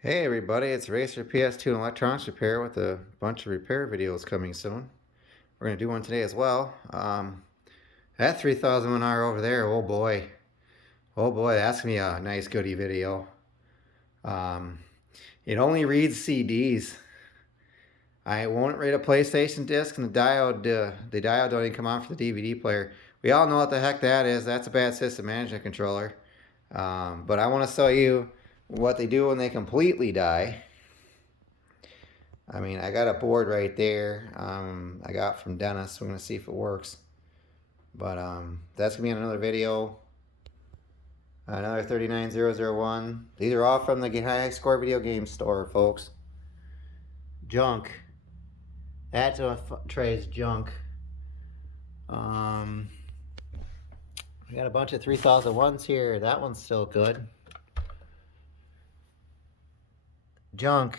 Hey everybody, it's Racer PS2 and Electronics Repair with a bunch of repair videos coming soon. We're going to do one today as well. That 3001R over there, oh boy, that's going to be a nice goodie video. It only reads CDs. I won't read a PlayStation disc, and the diode don't even come on for the DVD player. We all know what the heck that is. That's a bad system management controller. But I want to show you what they do when they completely die. I mean, I got a board right there. I got from Dennis. We're gonna see if it works. But that's gonna be in another video. Another 39001. These are all from the High Score Video Game Store, folks. Junk. That's what trays junk. We got a bunch of 3001s here. That one's still good. Junk.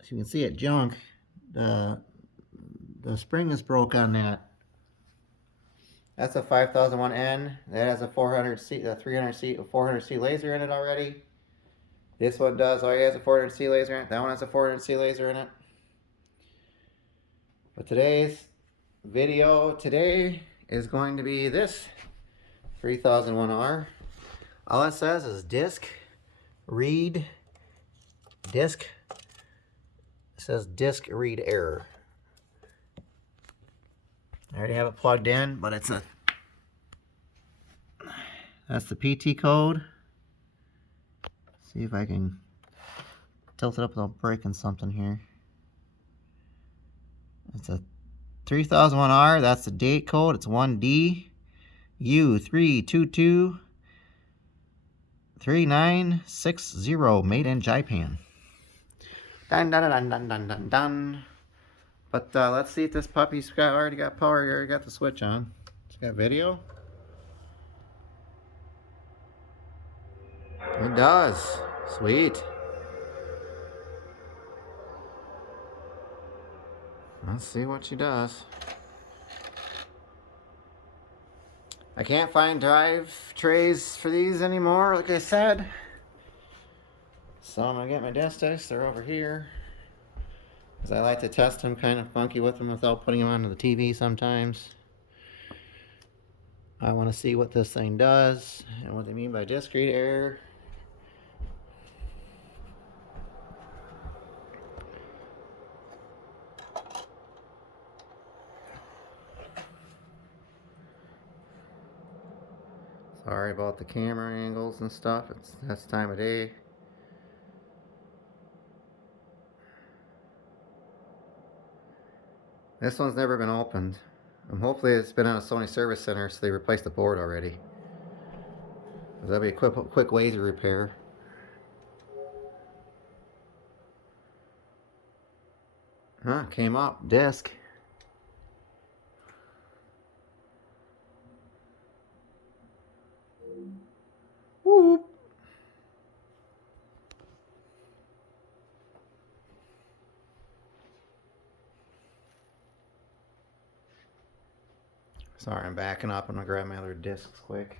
As you can see, it junk. The spring is broke on that. That's a 5001N. That has a 400C, a 300C, a 400C laser in it already. This one does. Oh, yeah, has a 400C laser in it. That one has a 400C laser in it. But today's video today is going to be this 3001R. All it says is disk, read, disk. It says disk read error. I already have it plugged in, but it's a... That's the PT code. See if I can tilt it up without breaking something here. It's a 3001R. That's the date code. It's 1D U3223960, made in Japan. Dun dun dun dun dun dun dun. But let's see if this puppy's already got power. You already got the switch on. It's got video. It does. Sweet. Let's see what she does. I can't find drive trays for these anymore, like I said. So I'm gonna get my desk discs. They're over here. Because I like to test them kind of funky with them without putting them onto the TV sometimes. I want to see what this thing does and what they mean by disk read error. Sorry about the camera angles and stuff. That's the time of day. This one's never been opened. Hopefully it's been on a Sony service center, so they replaced the board already. That'll be a quick laser repair. Huh, came up. Disc. Whoop. Sorry, I'm backing up. I'm gonna grab my other discs quick.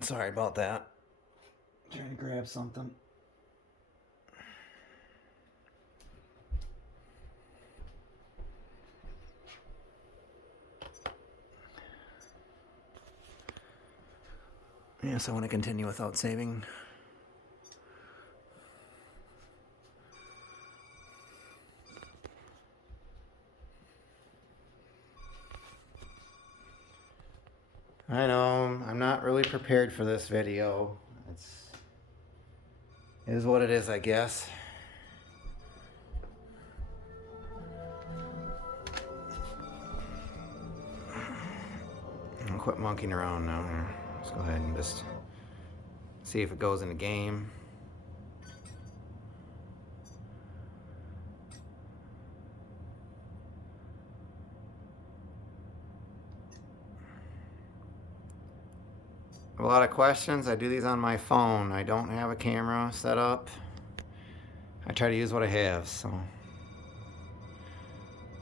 Sorry about that. Trying to grab something. Yes, I want to continue without saving. I know, I'm not really prepared for this video. It is what it is, I guess. I'll quit monkeying around now. Let's go ahead and just see if it goes in the game. A lot of questions. I do these on my phone. I don't have a camera set up. I try to use what I have, so.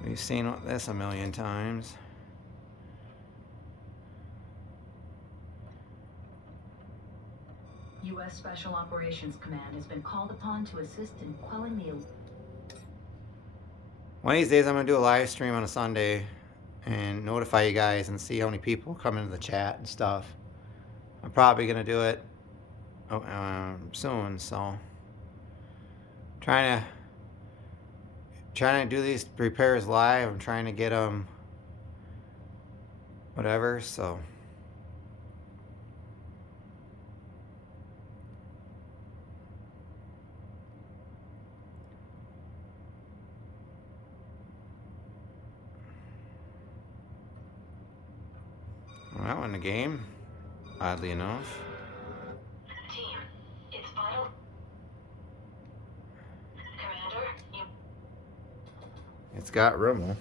We've seen this a million times. U.S. Special Operations Command has been called upon to assist in quelling the... One of these days I'm going to do a live stream on a Sunday and notify you guys and see how many people come into the chat and stuff. I'm probably going to do it soon, so trying to do these repairs live. I'm trying to get them whatever, so well, in the game, oddly enough. Team, it's vital. Commander, you... It's got room.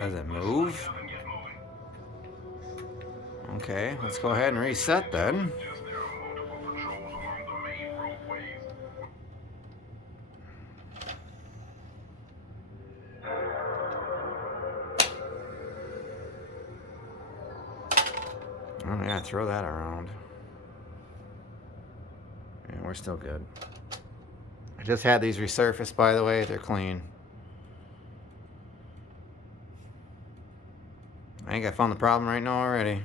Does it move? Okay, let's go ahead and reset then. Oh yeah, throw that around. Yeah, we're still good. I just had these resurfaced, by the way. They're clean. I think I found the problem right now already.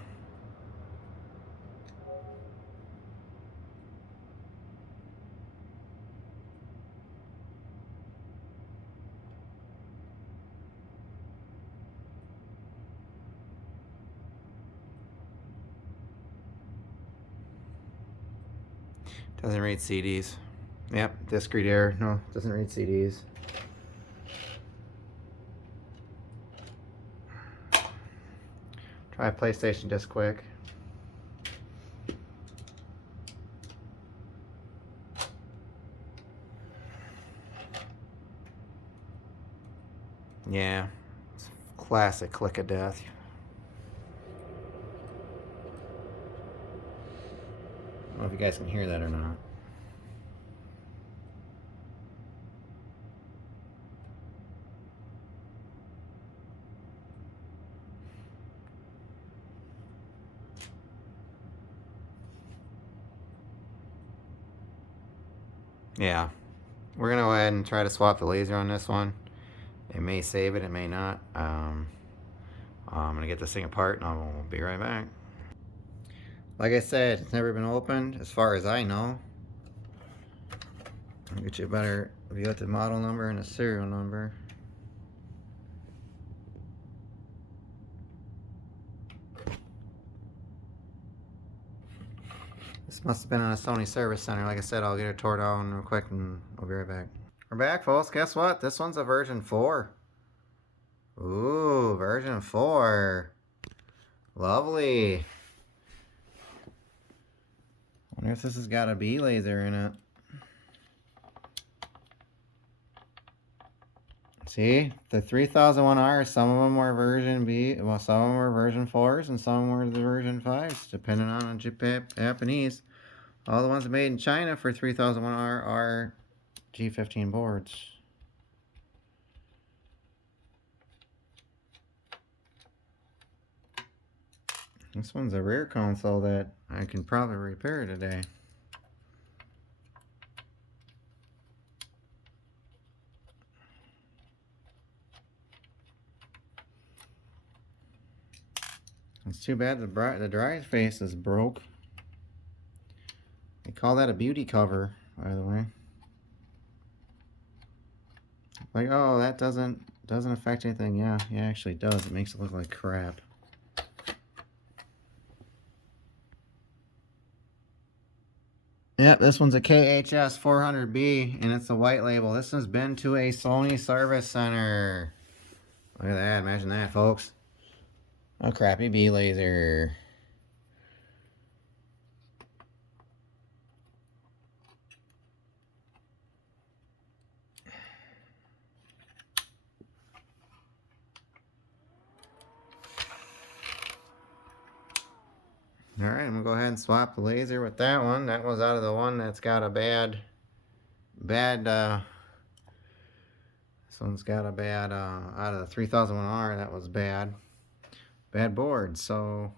Doesn't read CDs. Yep, disc read error. No, doesn't read CDs. Try PlayStation disc quick. Yeah, it's classic click of death. I don't know if you guys can hear that or not. Yeah, we're gonna go ahead and try to swap the laser on this one. It may save it, it may not. I'm gonna get this thing apart and I'll be right back. Like I said, it's never been opened as far as I know. I'll get you a better view at the model number and the serial number. This must have been on a Sony service center. Like I said, I'll get it tore down real quick and I'll be right back. We're back, folks. Guess what? This one's a version 4. Ooh, version 4. Lovely. Wonder if this has got a B laser in it. See, the 3001R, some of them were version B, well, some of them were version 4s, and some were the version 5s, depending on Japanese. All the ones made in China for 3001R are G15 boards. This one's a rear console that I can probably repair today. It's too bad the dry face is broke. They call that a beauty cover, by the way. Like, oh, that doesn't affect anything. Yeah, it actually does. It makes it look like crap. Yep, this one's a KHS 400B, and it's a white label. This has been to a Sony service center. Look at that. Imagine that, folks. A crappy B laser. Alright, I'm going to go ahead and swap the laser with that one. That was out of the one that's got a bad, this This one's got a bad, out of the 3001R, that was bad. Bad board, so,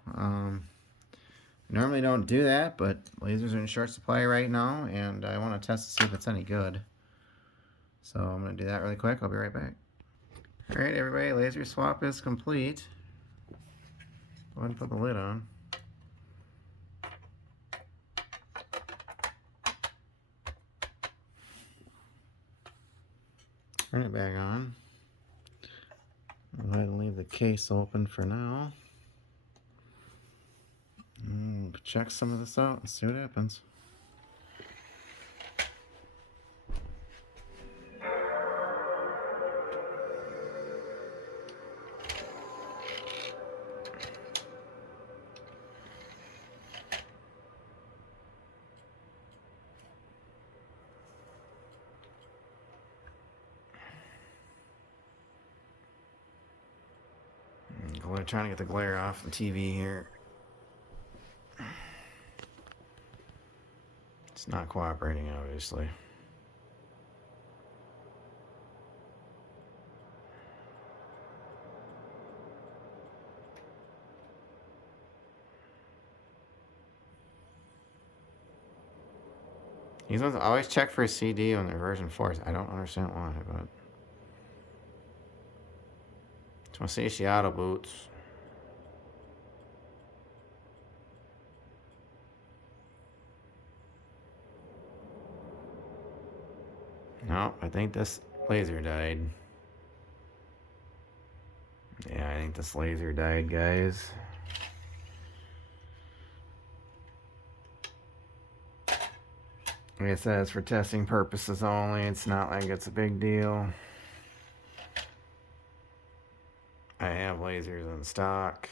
normally don't do that, but lasers are in short supply right now, and I want to test to see if it's any good. So I'm going to do that really quick. I'll be right back. Alright everybody, laser swap is complete. Go ahead and put the lid on. Turn it back on. Go ahead and leave the case open for now. Check some of this out and see what happens. I'm trying to get the glare off the TV here. It's not cooperating, obviously. These ones always check for a CD on their version 4s. I don't understand why, but just want to see if she auto boots. No, I think this laser died. Yeah, I think this laser died, guys. Like I said, it's for testing purposes only. It's not like it's a big deal. I have lasers in stock.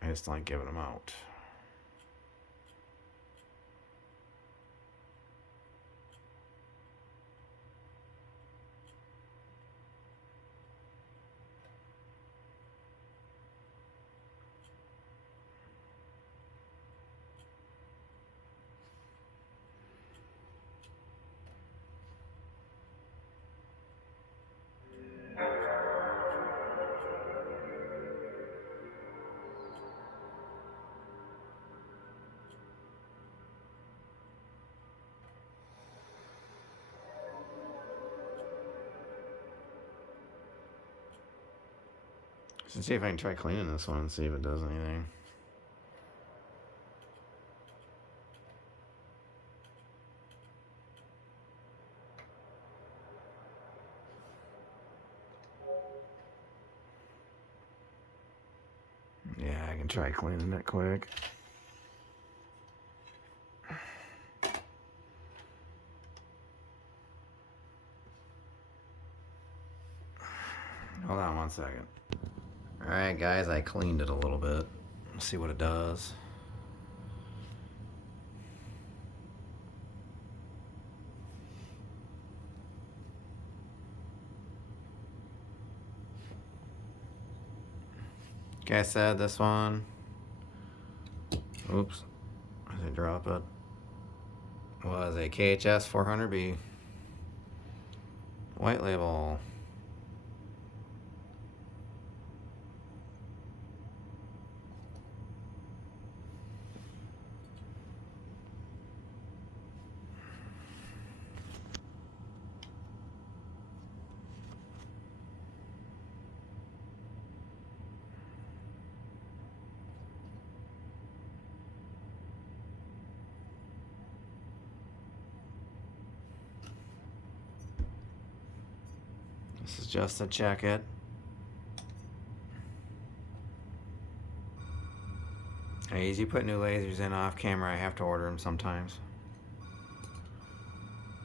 I just don't like giving them out. Let's see if I can try cleaning this one and see if it does anything. Yeah, I can try cleaning it quick. Hold on 1 second. Alright guys, I cleaned it a little bit. Let's see what it does. Like I said, this one, oops, I didn't drop it, was a KHS 400B white label. This is just to check it. I usually put new lasers in off camera. I have to order them sometimes,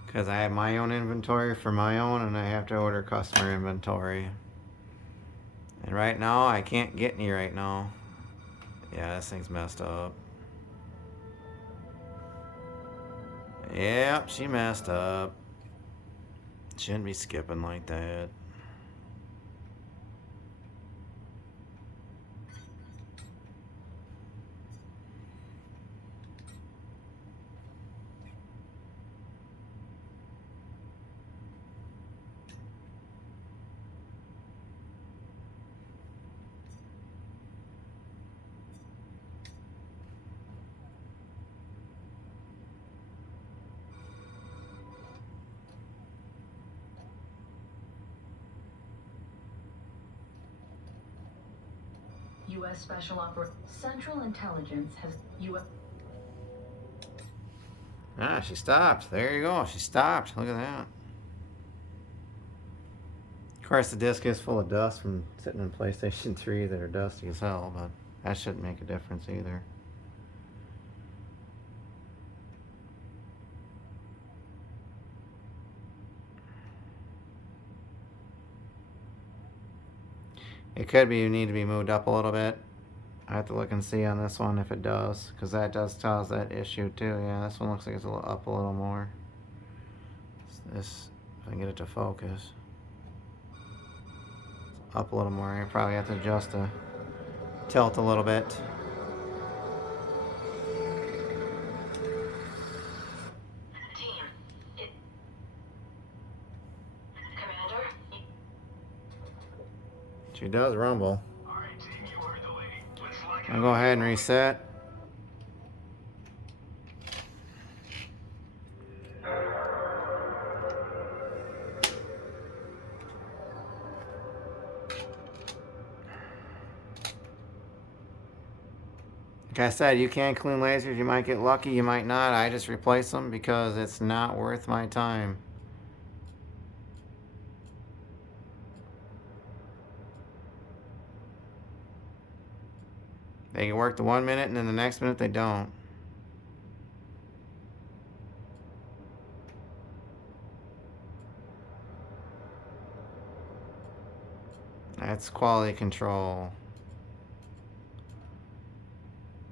because I have my own inventory for my own, and I have to order customer inventory. And right now, I can't get any right now. Yeah, this thing's messed up. Yep, she messed up. Shouldn't be skipping like that. U.S. Special Central Intelligence has U.S. Ah, she stopped. There you go. She stopped. Look at that. Of course, the disc is full of dust from sitting in PlayStation 3 that are dusty as hell, but that shouldn't make a difference either. It could be you need to be moved up a little bit. I have to look and see on this one if it does, because that does cause that issue too. Yeah, this one looks like it's up a little more. This, if I can get it to focus, it's up a little more. You probably have to adjust the tilt a little bit. Team, Commander. She does rumble. I'll go ahead and reset. Like I said, you can clean lasers. You might get lucky, you might not. I just replace them because it's not worth my time. They can work the 1 minute and then the next minute they don't. That's quality control.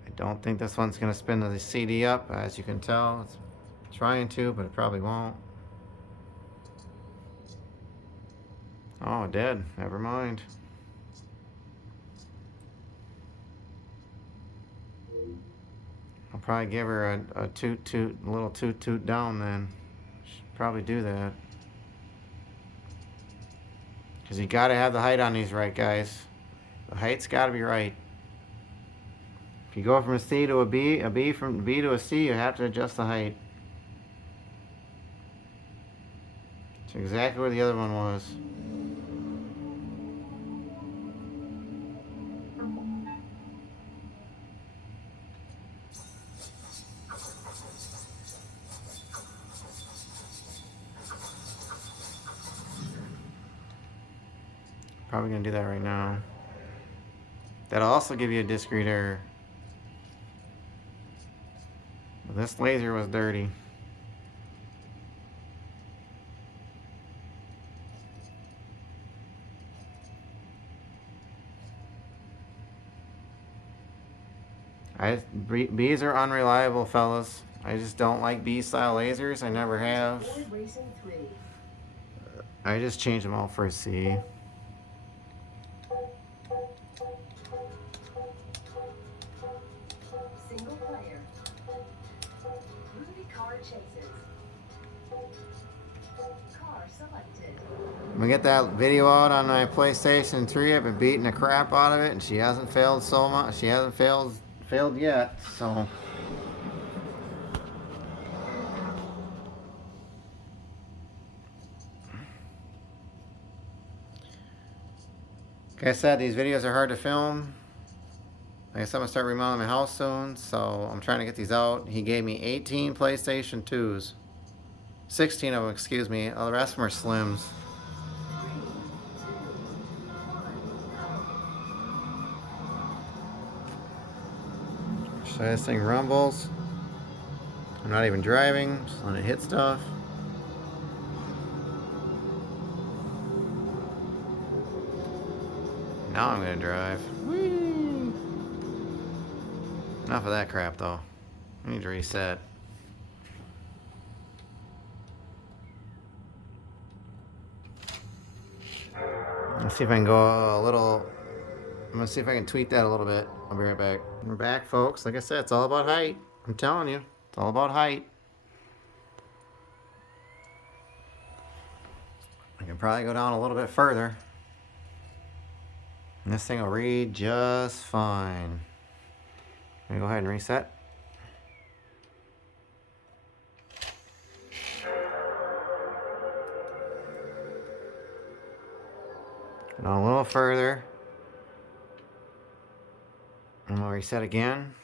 I don't think this one's going to spin the CD up. As you can tell, it's trying to, but it probably won't. Oh, it did. Never mind. I'll probably give her a little toot down then. Should probably do that. Because you got to have the height on these right, guys. The height's got to be right. If you go from a C to a B from B to a C, you have to adjust the height. It's exactly where the other one was. Probably gonna do that right now. That'll also give you a discrete error. This laser was dirty. Bees are unreliable, fellas. I just don't like B-style lasers. I never have. I just changed them all for a C. Single player. Movie car chases. Car selected. I'm gonna get that video out on my PlayStation 3. I've been beating the crap out of it, and she hasn't failed so much. She hasn't failed yet. So. Like I said, these videos are hard to film. I guess I'm gonna start remodeling my house soon, so I'm trying to get these out. He gave me 18 PlayStation 2s. 16 of them, excuse me. All the rest of them are Slims. So this thing rumbles. I'm not even driving, just letting it hit stuff. Now I'm gonna drive. Whee! Enough of that crap though. I need to reset. Let's see if I can go a little. I'm gonna see if I can tweak that a little bit. I'll be right back. We're back, folks. Like I said, it's all about height. I'm telling you, it's all about height. I can probably go down a little bit further. And this thing will read just fine. I'm gonna go ahead and reset. Go down a little further. And we'll reset again.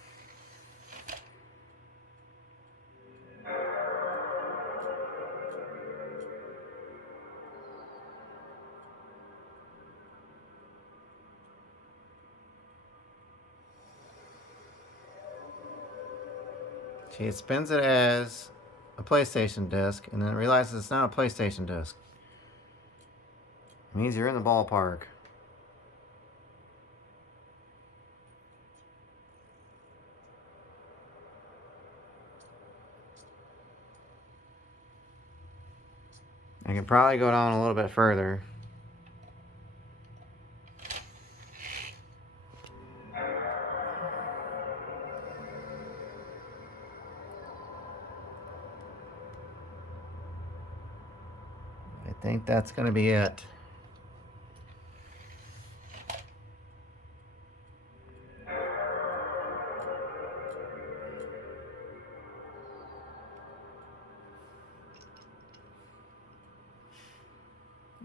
See, it spins it as a PlayStation disc, and then it realizes it's not a PlayStation disc. It means you're in the ballpark. I can probably go down a little bit further. I think that's going to be it.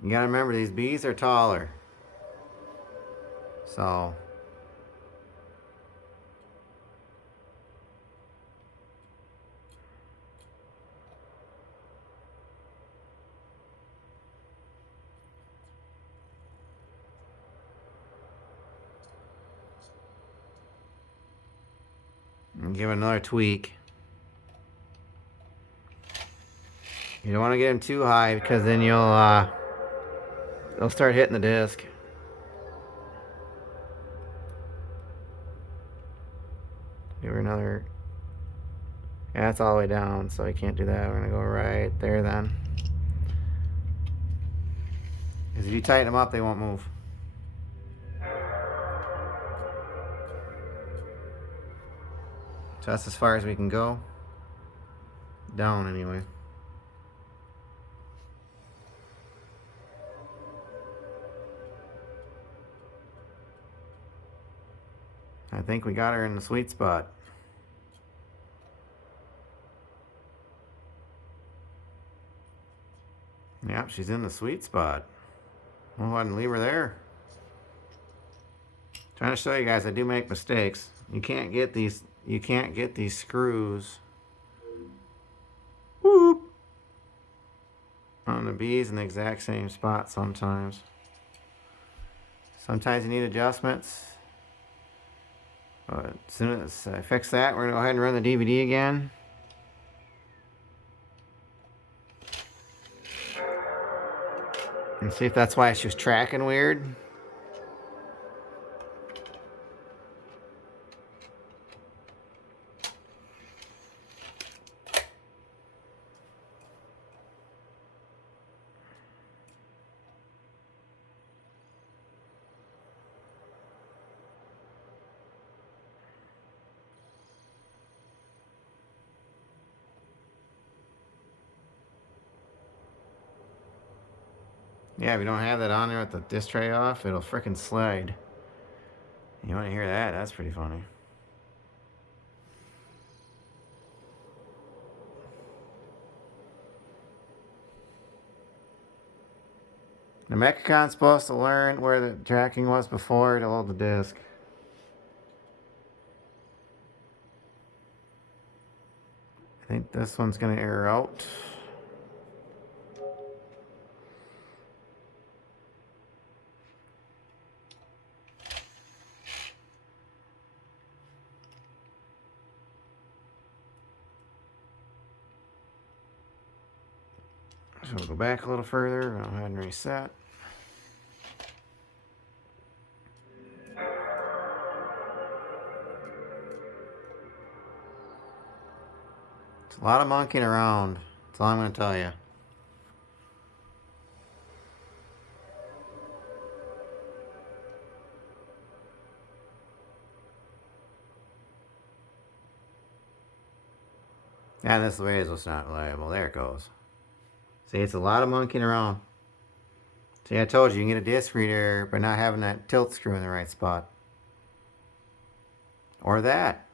You gotta remember, these bees are taller. So give it another tweak. You don't want to get them too high because then they'll start hitting the disc. Give her another. Yeah, that's all the way down, so you can't do that. We're gonna go right there then. Because if you tighten them up, they won't move. So that's as far as we can go. Down anyway. I think we got her in the sweet spot. Yep, she's in the sweet spot. We'll go ahead and leave her there. Trying to show you guys I do make mistakes. You can't get these screws whoop on the bees in the exact same spot sometimes. Sometimes you need adjustments. But as soon as I fix that, we're gonna go ahead and run the DVD again. And see if that's why she was tracking weird. Yeah, if you don't have that on there with the disc tray off, it'll frickin' slide. You want to hear that? That's pretty funny. The Mechacon's supposed to learn where the tracking was before to hold the disc. I think this one's going to error out. So we'll go back a little further. Go ahead and reset. It's a lot of monkeying around. That's all I'm going to tell you. And this is the way it is. It's not reliable. There it goes. See, it's a lot of monkeying around. See, I told you, you can get a disc reader by not having that tilt screw in the right spot. Or that.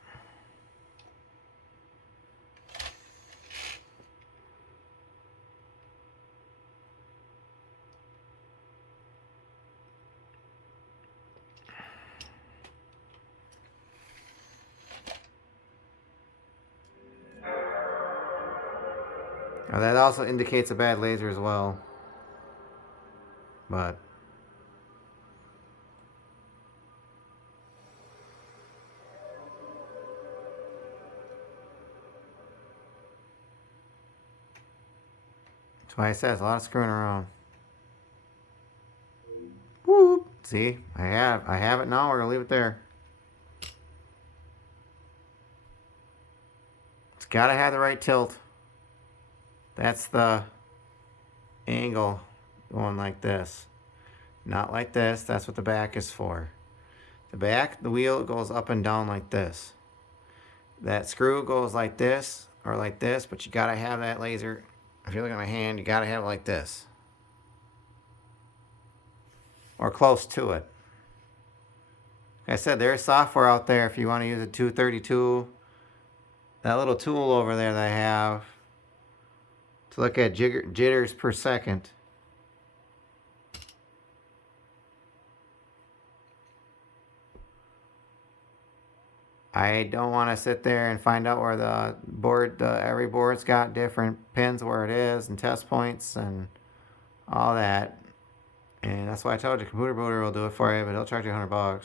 Now that also indicates a bad laser as well. But that's why I said it's a lot of screwing around. Whoop. See, I have it now. We're gonna leave it there. It's gotta have the right tilt. That's the angle going like this. Not like this. That's what the back is for. The back, the wheel goes up and down like this. That screw goes like this or like this, but you gotta have that laser. If you look at my hand, you gotta have it like this. Or close to it. Like I said, there's software out there if you want to use a 232. That little tool over there that I have to look at jitters per second. I don't want to sit there and find out where the board, every board's got different pins where it is and test points and all that. And that's why I told you, Computer Booter will do it for you, but he'll charge you $100.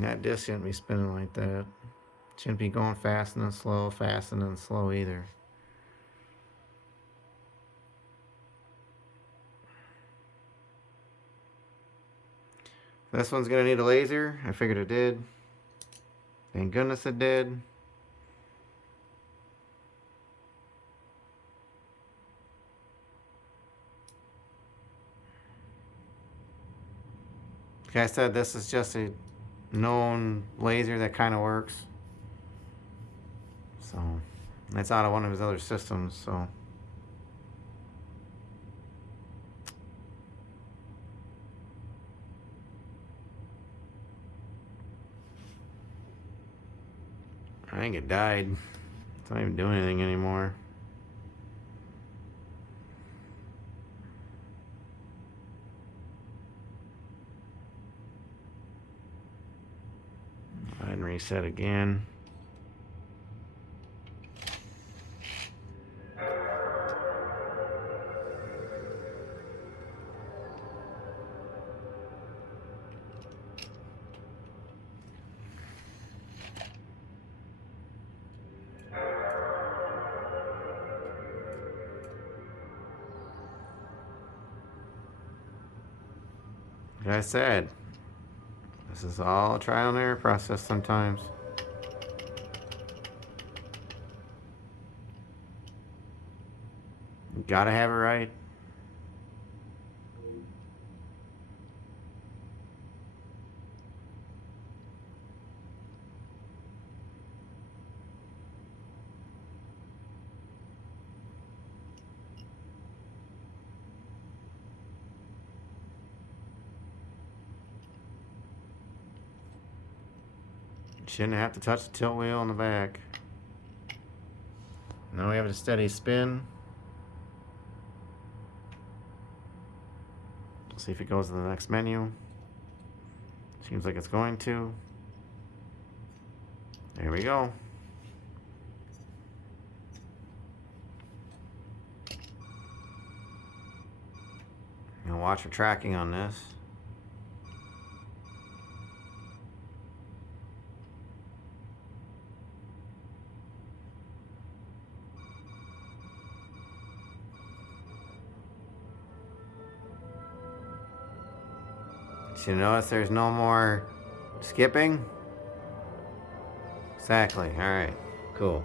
That disc shouldn't be spinning like that. Shouldn't be going fast and then slow, fast and then slow either. This one's gonna need a laser. I figured it did. Thank goodness it did. Like I said, this is just a known laser that kind of works. So, that's out of one of his other systems, so. I think it died. It's not even doing anything anymore. Go ahead and reset again. Like I said, this is all a trial and error process sometimes. You gotta have it right. Shouldn't have to touch the tilt wheel on the back. Now we have a steady spin. We'll see if it goes to the next menu. Seems like it's going to. There we go. Now watch for tracking on this. So you notice there's no more skipping? Exactly. Alright. Cool.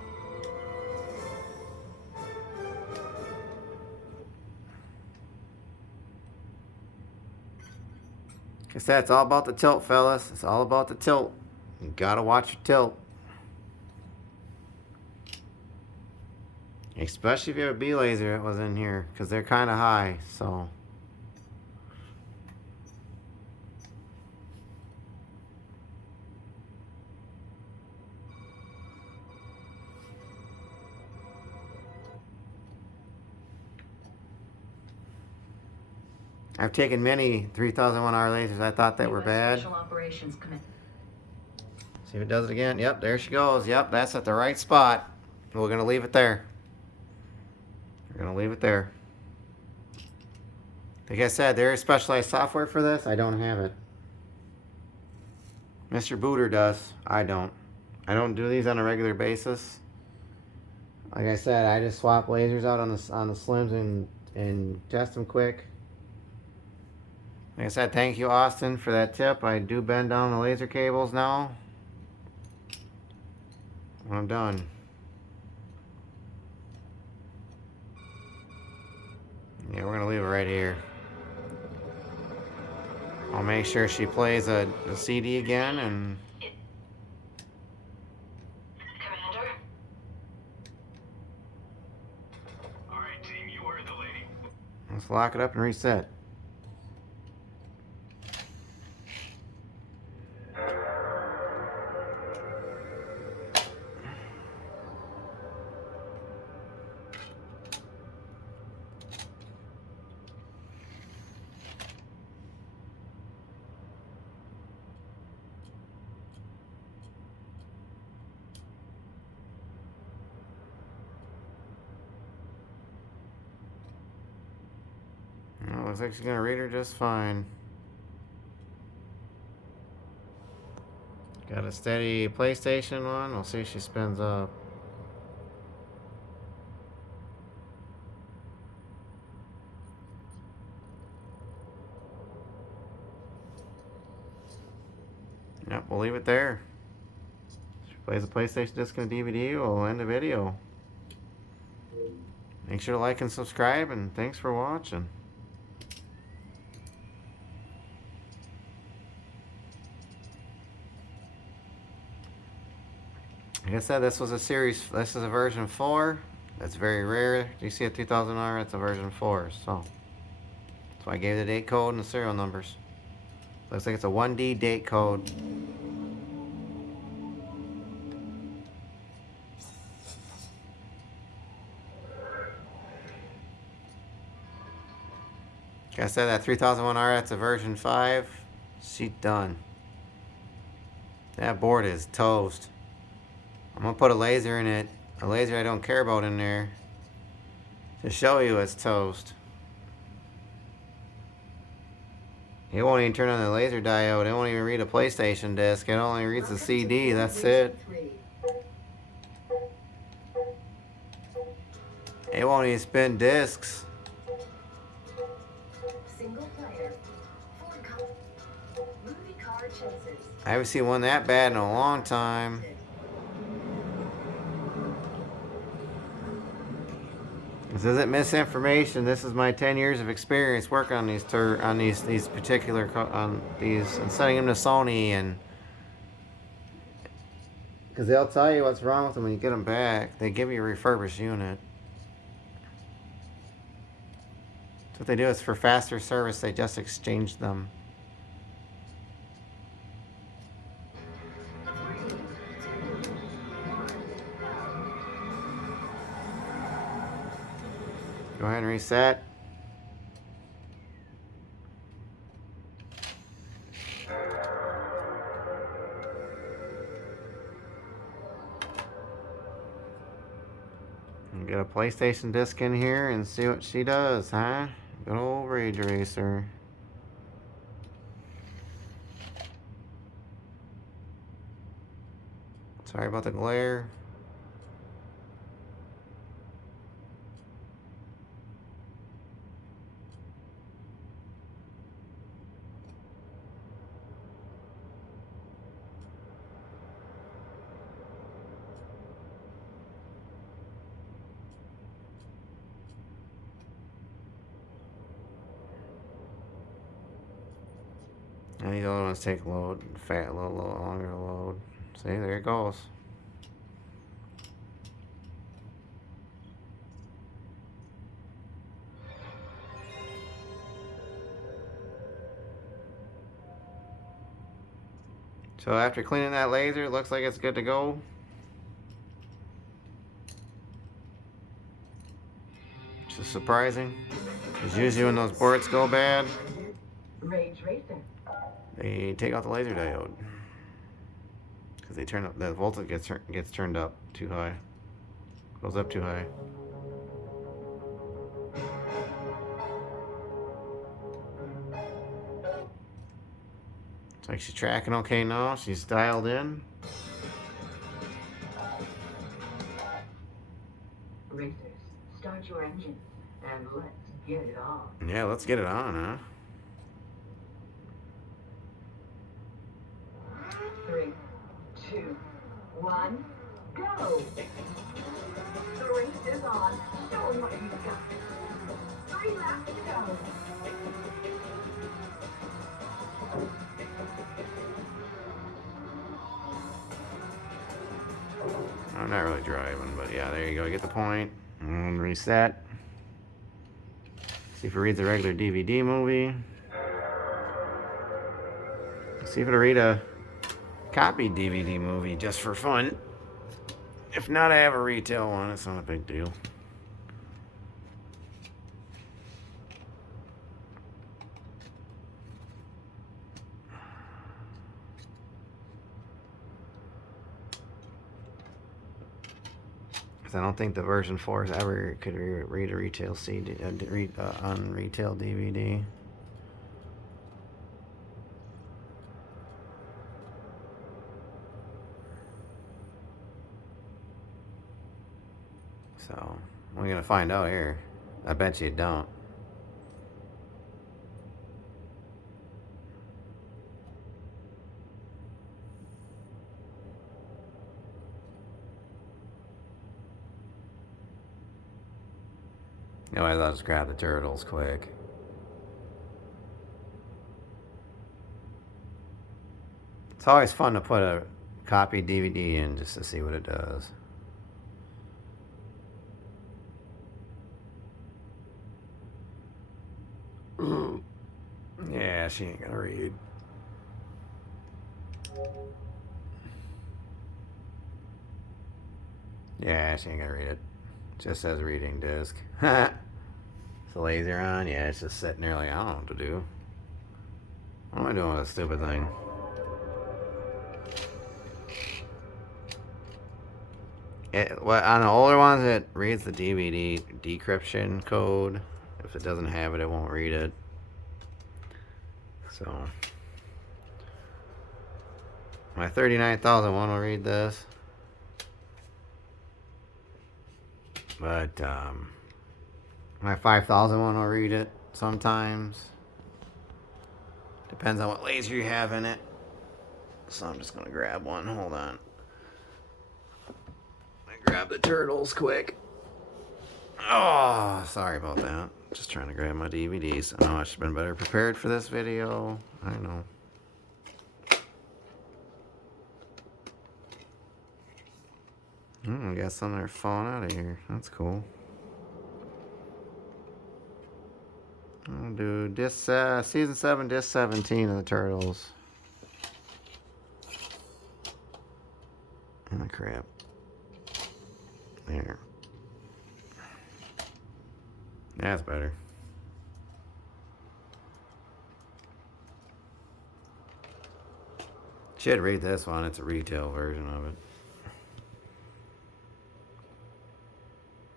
Guess that's all about the tilt, fellas. It's all about the tilt. You gotta watch your tilt. Especially if you have a B laser that was in here, because they're kind of high, so. I've taken many 3001R lasers. I thought that were US bad. Special Operations Command. See if it does it again. Yep, there she goes. Yep, that's at the right spot. We're going to leave it there. We're going to leave it there. Like I said, there is specialized software for this. I don't have it. Mr. Booter does. I don't. I don't do these on a regular basis. Like I said, I just swap lasers out on the Slims and test them quick. Like I said, thank you, Austin, for that tip. I do bend down the laser cables now when I'm done. Yeah, we're going to leave it right here. I'll make sure she plays a CD again and... Commander? Alright, team, you heard the lady. Let's lock it up and reset. Well, looks like she's gonna read her just fine. Got a steady PlayStation one. We'll see if she spins up. Yep, we'll leave it there. If she plays a PlayStation disc and a DVD, we'll end the video. Make sure to like and subscribe, and thanks for watching. Like I said, this was a series. This is a version 4. That's very rare. You see a 2000R, it's a version 4. So that's why I gave the date code and the serial numbers. Looks like it's a 1D date code. Like I said, that 3001R, that's a version 5. She's done. That board is toast. I'm gonna put a laser in it, a laser I don't care about in there, to show you it's toast. It won't even turn on the laser diode. It won't even read a PlayStation disc. It only reads the CD. That's it. It won't even spin discs. Single player. Movie car chases. I haven't seen one that bad in a long time. This isn't misinformation. This is my 10 years of experience working on these particular and sending them to Sony, and because they'll tell you what's wrong with them when you get them back. They give you a refurbished unit. So what they do is for faster service, they just exchange them. Go ahead and reset. And get a PlayStation disc in here and see what she does, huh? Good old Ridge Racer. Sorry about the glare. And these other ones take a little longer to load. See, there it goes. So after cleaning that laser, it looks like it's good to go. Which is surprising, because usually when those boards go bad, Rage Racer. They take out the laser diode. Because they turn up, the voltage gets turned up too high. Goes up too high. It's like she's tracking okay now. She's dialed in. Racers, start your engines and let's get it on. Yeah, let's get it on, huh? 3, 2, 1, go! The race is on. Show 'em what you've got. 3 laps to go. I'm not really driving, but yeah, there you go. Get the point. And reset. See if it reads a regular DVD movie. See if it'll read a copied DVD movie just for fun. If not, I have a retail one. It's not a big deal. I don't think the version 4 ever could read a retail CD, on retail DVD. So we're gonna find out here. I bet you don't. Anyways, I'll just grab the turtles quick. It's always fun to put a copied DVD in just to see what it does. Yeah, she ain't gonna read. Yeah, she ain't gonna read it. Just says reading disc. It's a laser on? Yeah, it's just sitting there like, I don't know what to do. What am I doing with this stupid thing? On the older ones, it reads the DVD decryption code. If it doesn't have it, it won't read it. So, my 39,001 will read this. But, my 5,001 will read it sometimes. Depends on what laser you have in it. So I'm just going to grab one. Hold on. Grab the turtles quick. Oh, sorry about that. Just trying to grab my DVDs. Oh, I should have been better prepared for this video. I know. I guess some are falling out of here. That's cool. I'll do disc, season 7, disc 17 of the Turtles. Oh, crap. There. That's better. Should read this one. It's a retail version of it.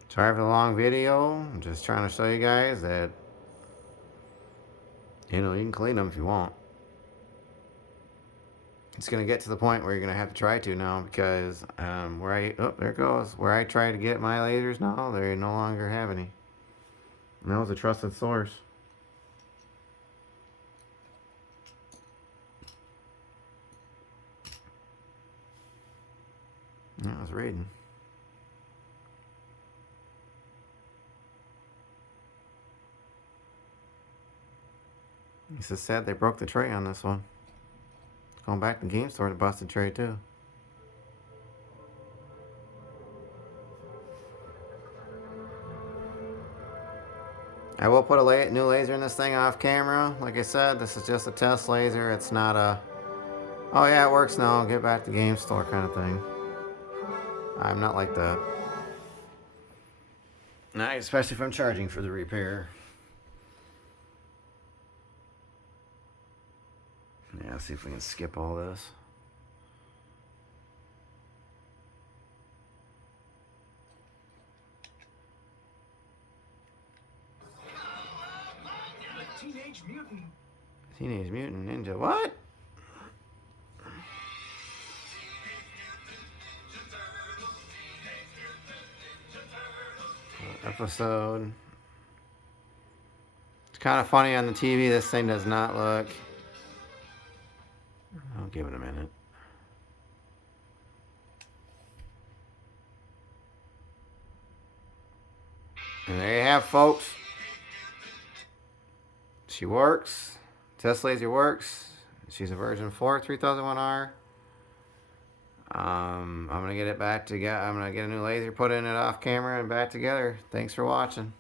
Sorry for the long video. I'm just trying to show you guys that, you know, you can clean them if you want. It's going to get to the point where you're going to have to try to now because there it goes. Where I try to get my lasers now, they no longer have any. And that was a trusted source. Yeah, I was reading. It's just sad they broke the tray on this one. Going back to the game store to bust the tray too. I will put a new laser in this thing off camera. Like I said, this is just a test laser. It's not a, oh yeah, it works now, get back to the game store kind of thing. I'm not like that. Not especially if I'm charging for the repair. Let's see if we can skip all this. Teenage Mutant. Teenage Mutant Ninja. What? Episode. It's kind of funny on the TV. This thing does not look. I'll give it a minute. And there you have, folks. She works. Test laser works. She's a version 4 3001R. I'm gonna get it back together. I'm gonna get a new laser, put in it off camera, and back together. Thanks for watching.